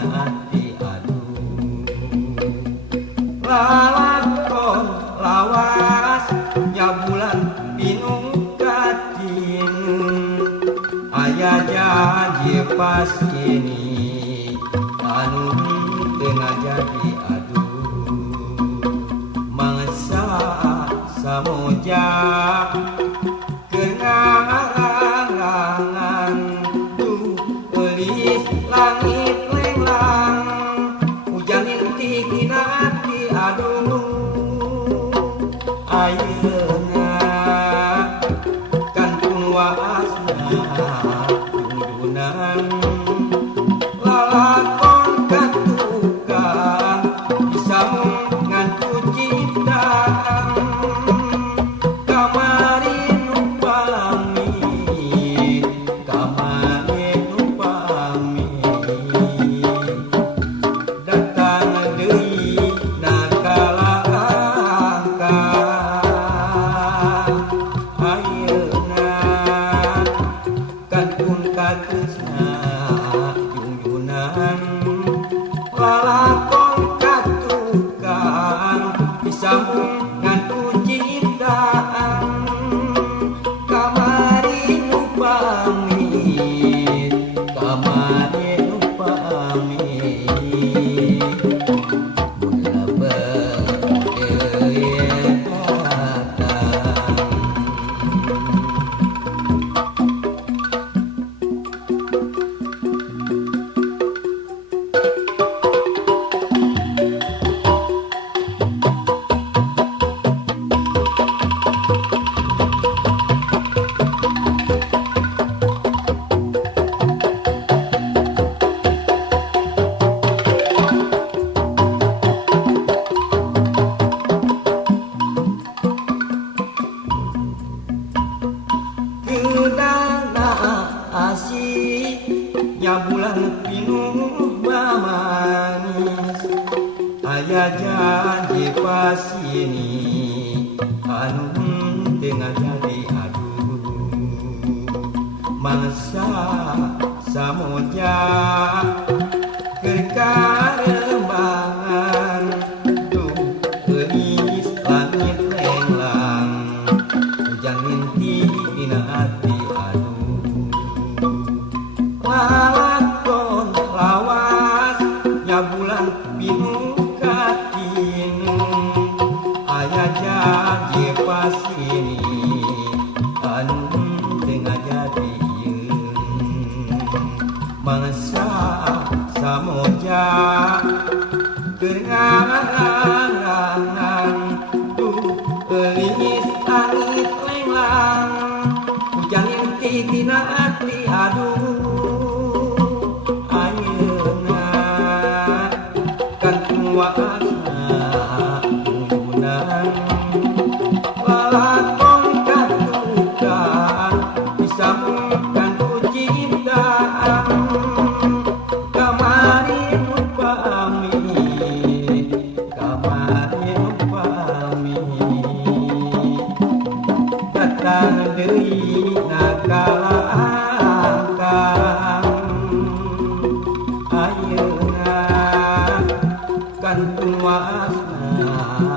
tina ati aduh lalakon lawas nya bulan bingung katin aya janji pas ini anu tengah jadi aduh mangsa samoja kenangan tuh gelis langit lenglang hujan inti tina hati aduh ayeuna kantun waasna tundunan lalakon katukang disambung ngantu ciptaan kamari nu pamit kamari nu pamit datang deui nakala angka ayeuna kantun katresna junjunan lalakon katukang disambung ngantu ciptaan kamari nu pamit kamari nu pamit mula beudeuy datang Keudana asih nya bulan pinuh mamanis aya janji pas ini anu tengah jadi aduh mangsa samoja kerembangan tuh gelis langit lenglang hujan inti tina hati aduh lalakon lawas nya bulan bingung katin aya janji pas ini anu tengah jadi mangsa samoja kenangan tuh gelis langit lenglang hujan inti tina hati aduh ayeuna kantun waasna tundunan lalakon katukang disambung ngantu ciptaan kamari nu pamit kamari nu pamit datang deui nakala angkang ayeuna kantun waasna